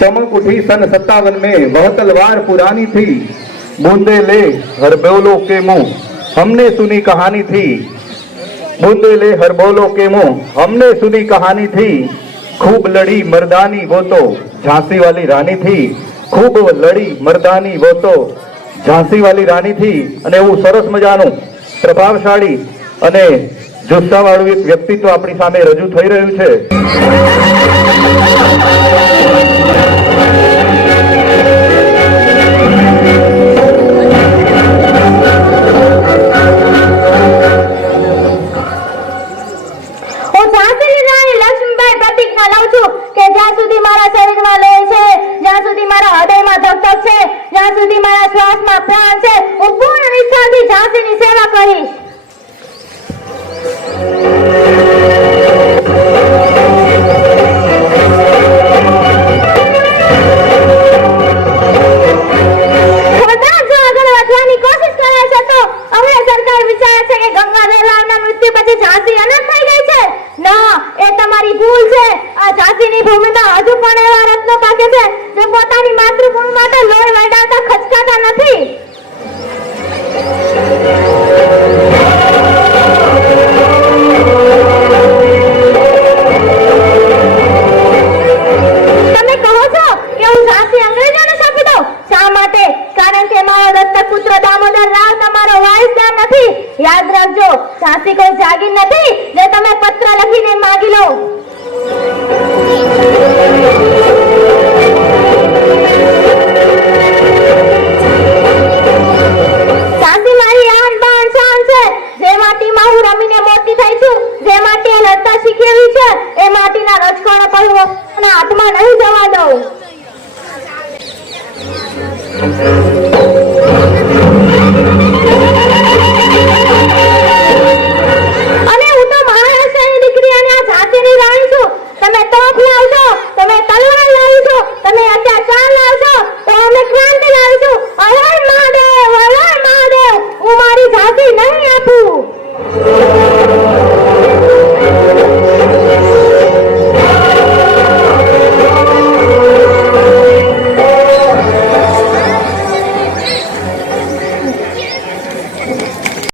चमक उठी सन 57 में, वह तलवार पुरानी थी, बूंदे ले हर बोलो के मुंह हमने सुनी कहानी थी, बूंदे ले हर बोलो के मुंह हमने सुनी कहानी थी, खूब लड़ी मर्दानी वो तो झांसी वाली रानी थी, खूब लड़ी मर्दानी वो तो ઝાંસી વાલી રાણી થી। અને એવું સરસ મજાનું પ્રભાવશાળી અને જુસ્સાવાળું એક વ્યક્તિત્વ આપણી સામે રજૂ થઈ રહ્યું છે। ભૂલ છે। આ ઝાંસીની ભૂમિમાં હજુ પણ એવા રત્નો પાકે છે